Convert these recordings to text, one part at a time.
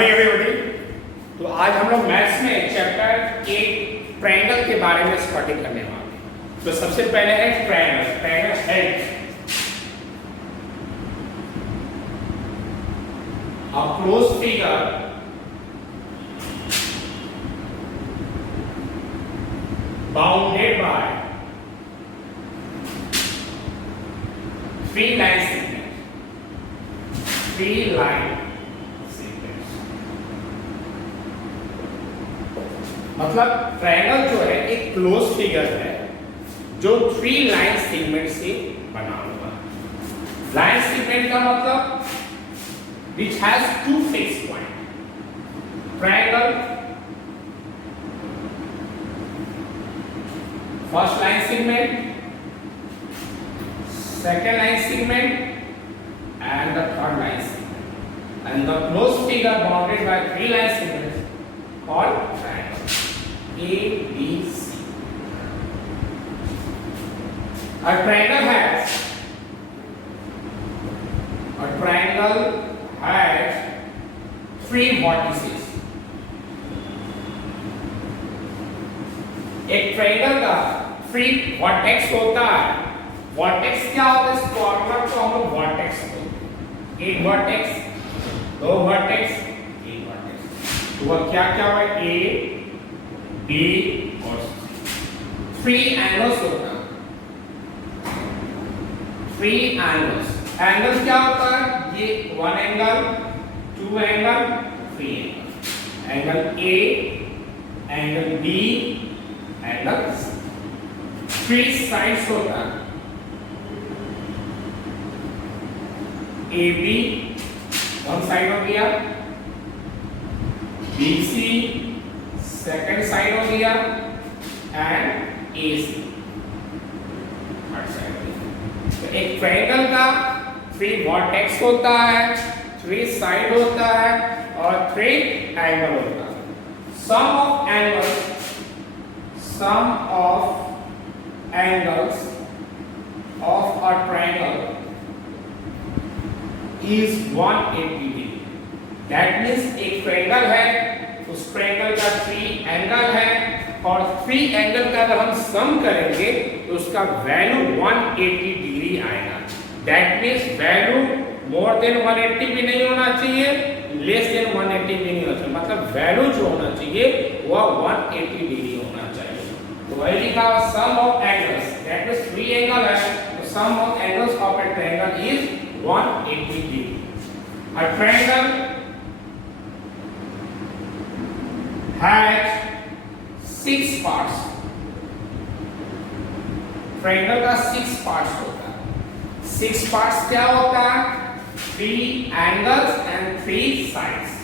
Morning everybody. तो आज हम लोग मैथ्स में चैप्टर 8 ट्रायंगल के बारे में स्टार्टिंग करने वाले हैं। तो सबसे पहले है ट्रायंगल। ट्रायंगल है a closed figure bounded by three line segments. Three line मतलब ट्रायंगल जो है एक क्लोज फिगर है जो थ्री लाइन सेगमेंट से बना हुआ है। लाइन सेगमेंट का मतलब which has two fixed point. Triangle first line segment, second line segment and the third line segment, and the closed figure bounded by three line segments called triangle. A, B, C. A triangle has three vertices. एक triangle का three vertex होता है। Vertex क्या होता है? इस corner को हम लोग वर्टेक्स बोलते हैं। एक वर्टेक्स, दो वर्टेक्स, एक वर्टेक्स। तो वह क्या क्या है? ए, बी और सी। थ्री एंगल्स होता है। Three angles. एंगल क्या होता है? ये one angle, two angle, three angle. Angle A, angle B, angle C. Three sides होता है। ए बी वन साइड हो गया, बी सी सेकंड साइड हो गया and A C third side हो गया। तो एक ट्रायंगल का थ्री वर्टेक्स होता है, थ्री साइड होता है और थ्री एंगल होता है। Sum of angles of a triangle is 180 degree. That means एक ट्रायंगल है, उस ट्रायंगल का थ्री एंगल है और थ्री एंगल का अगर हम सम करेंगे तो उसका वैल्यू 180 डिग्री आएगा। That means value more than 180 भी नहीं होना चाहिए, लेस देन 180 भी नहीं होना चाहिए। मतलब वैल्यू जो होना चाहिए वह 180 डिग्री होना चाहिए। तो वही लिखा sum of angles, that means three angle है तो sum of angles of a triangle is 180 degree. A triangle has 6 parts. Triangle का 6 parts होता है। 6 parts क्या होता है? 3 angles and 3 sides.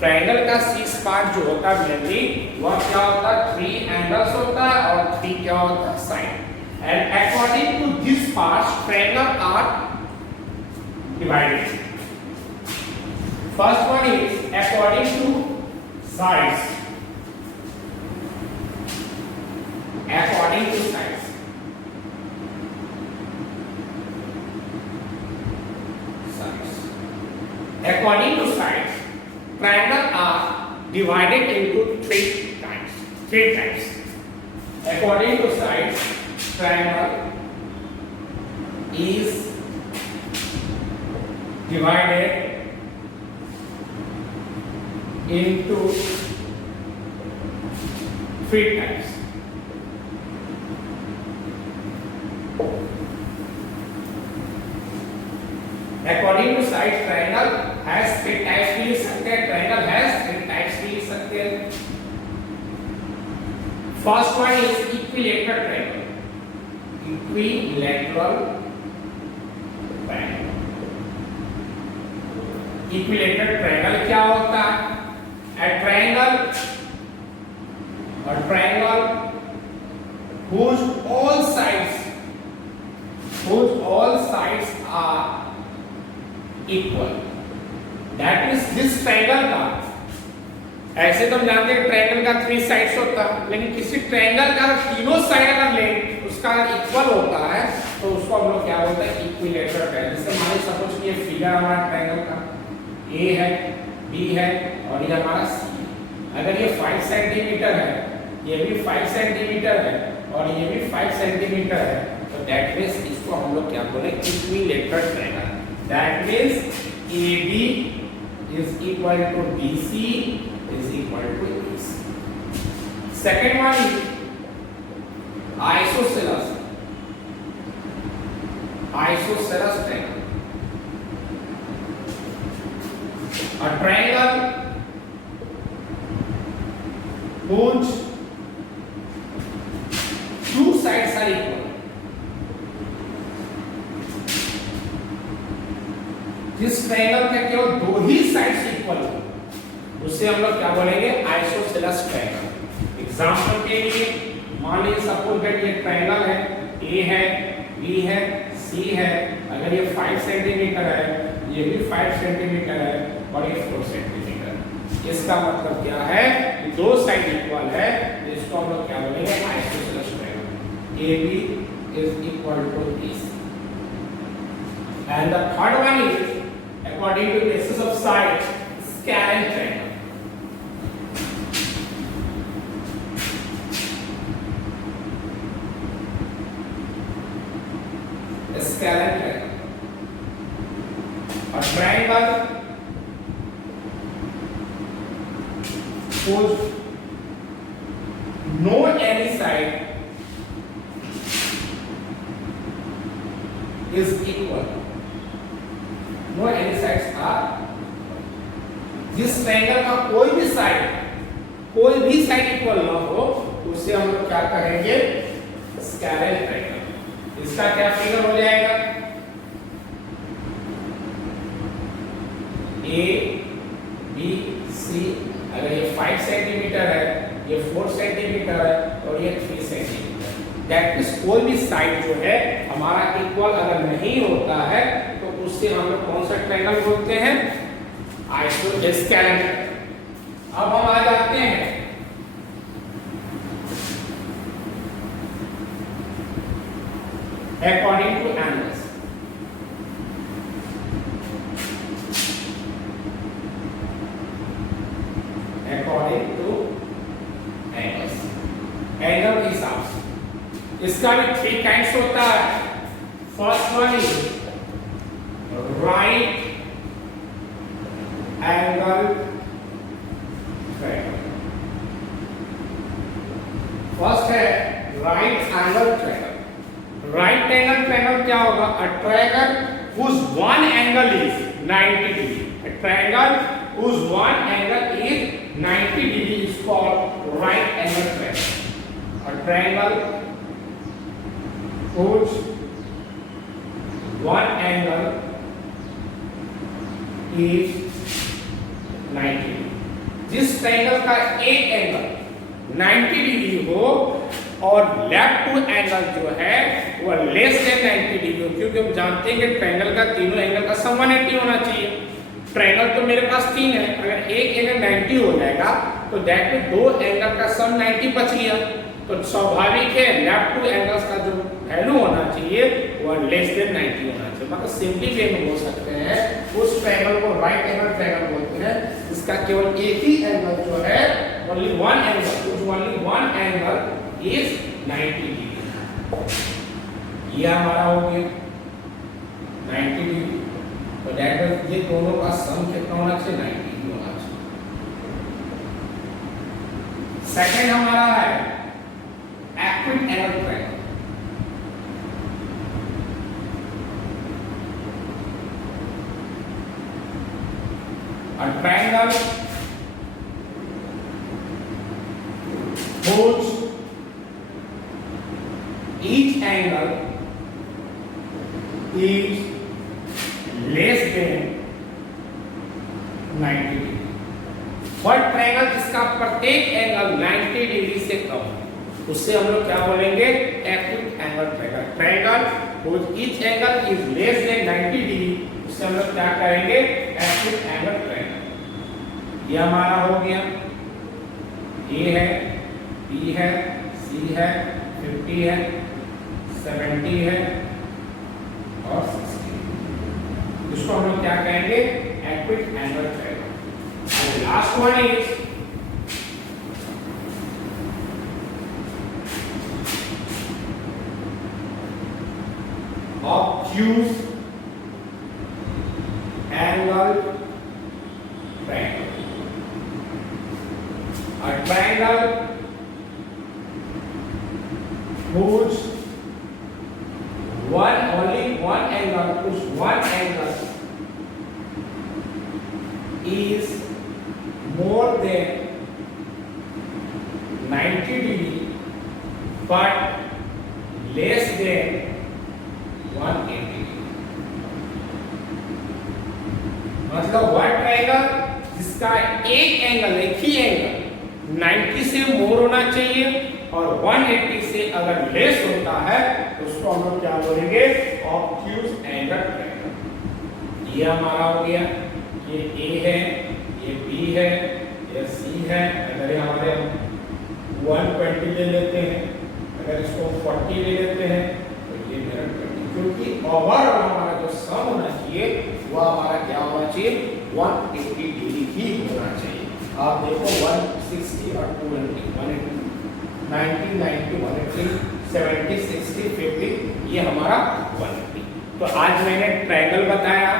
ट्रायंगल का 6 part जो होता है मेनली वह क्या होता है? 3 angles होता है और 3 क्या होता है? side. And according to these parts, triangle are divided. First one is according to sides. According to sides. According to sides, triangle are divided into three types. According to sides, triangle is divided into three types. According to size, triangle has three types भी लिख सकते हैं। Triangle has three types भी लिख सकते हैं। First one is equilateral triangle. Equilateral triangle. Equilateral triangle क्या होता है? A triangle whose all sides are equal. That means this triangle का ऐसे तो हम जानते हैं ट्रायंगल का 3 साइड्स होता है, लेकिन किसी ट्रायंगल का तीनों साइड अगर ले उसका इक्वल होता है तो उसको हम लोग क्या बोलते हैं? Equilateral triangle. जैसे मान लीजिए सपोज कि ये फिगर हमारा ट्रायंगल का ए है, बी है और ये हमारा सी है। अगर ये 5 सेंटीमीटर है, ये भी 5 सेंटीमीटर है और ये भी 5 सेंटीमीटर है, तो दैट मींस इसको हम लोग क्या बोले, equilateral triangle. That means AB is equal to BC is equal to AC. Second one is isosceles triangle. A triangle whose two sides are equal. जिस ट्रायंगल के केवल दो ही साइड्स इक्वल हो उससे हम लोग क्या बोलेंगे, आइसोसेलेस ट्रायंगल। एग्जांपल के लिए मान लीजिए सपोज दैट ये ट्रायंगल है, ए है, बी है, सी है। अगर ये 5 सेंटीमीटर है, ये भी 5 सेंटीमीटर है और ये 4 सेंटीमीटर है। इसका मतलब क्या है कि दो साइड इक्वल है, इसको हम लोग क्या बोलेंगे, isosceles triangle. AB is equal to AC. And the third one is according to basis of side, scalene triangle. A scalene triangle. A triangle whose no any side is equal. No any sides are. जिस triangle का कोई भी side equal ना हो उसे हम लोग क्या कहेंगे, स्केलेन ट्रायंगल। इसका क्या फिगर हो जाएगा, A B C। अगर ये 5 सेंटीमीटर है, ये 4 सेंटीमीटर है और ये 3 सेंटीमीटर। दैट मींस कोई भी साइड जो है हमारा इक्वल अगर नहीं होता है तो उससे हम लोग कौन सा ट्रायंगल बोलते हैं, आइसोस्केलेन। अब हम आ जाते हैं according to angles. According to angles, angle के हिसाब से इसका भी 3 काइंड्स होता है। First one is right angle triangle. First है right angle triangle. Right angle triangle क्या होगा, a triangle whose one angle is 90 degree. A triangle whose one angle is 90 degree is called right angle triangle. A triangle whose one angle is 90 degree. जिस triangle का एक angle 90 degree हो और left to angle जो है वो less than 90 degree हो, क्योंकि हम जानते हैं कि ट्रायंगल का तीनों एंगल का सम 180 होना चाहिए। ट्रायंगल तो मेरे पास 3 है, अगर एक एंगल 90 हो जाएगा तो दैट में दो एंगल का सम 90 बच गया। तो स्वाभाविक है लेफ्ट टू एंगल्स का जो वैल्यू होना चाहिए वो लेस देन 90 होना चाहिए। मतलब सिंपली वे में बोल सकते हैं उस ट्रायंगल को राइट एंगल ट्रायंगल बोलते हैं जिसका केवल एक ही एंगल जो है only one angle is 90 degree. ये हमारा हो गया 90 डिग्री। तो दैट मींस ये दोनों का सम कितना होना चाहिए, 90 डिग्री होना चाहिए। सेकंड हमारा है acute angle triangle. A triangle whose each angle is less than 90 degree. वह ट्रायंगल जिसका प्रत्येक एंगल 90 डिग्री से कम है उससे हम लोग क्या बोलेंगे, acute angle triangle. Triangle whose each angle is less than 90 degree उससे हम लोग क्या करेंगे, एक्यूट एंगल ट्रायंगल। ये हमारा हो गया, ए है, बी है, सी है, 50 है, 70 है और 60। इसको हम लोग क्या कहेंगे, acute angle triangle. Last one is obtuse angle triangle. A triangle whose only one angle is more than 90 degree but less than 180 degree. मतलब वह ट्रायंगल जिसका एक ही एंगल 90 से मोर होना चाहिए और 180 से अगर लेस होता है तो उसको हम लोग क्या बोलेंगे, ऑब्ट्यूज एंगल ट्रायंगल। ये हमारा हो गया, ये ए है, ये बी है, ये सी है। अगर ये हमारे 120 ले लेते हैं, अगर इसको 40 ले लेते हैं तो ये मेरा 20, क्योंकि ओवरऑल हमारा जो सम होना चाहिए वो हमारा क्या होना चाहिए, 180 डिग्री ही होना चाहिए। आप देखो 160 और 220, 180, 90, 90, 180, 70, 60, 50, ये हमारा 180। तो आज मैंने ट्रायंगल बताया,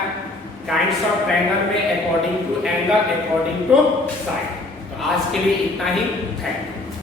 काइंड्स ऑफ ट्रायंगल में according to angle, according to side. तो आज के लिए इतना ही, थैंक यू।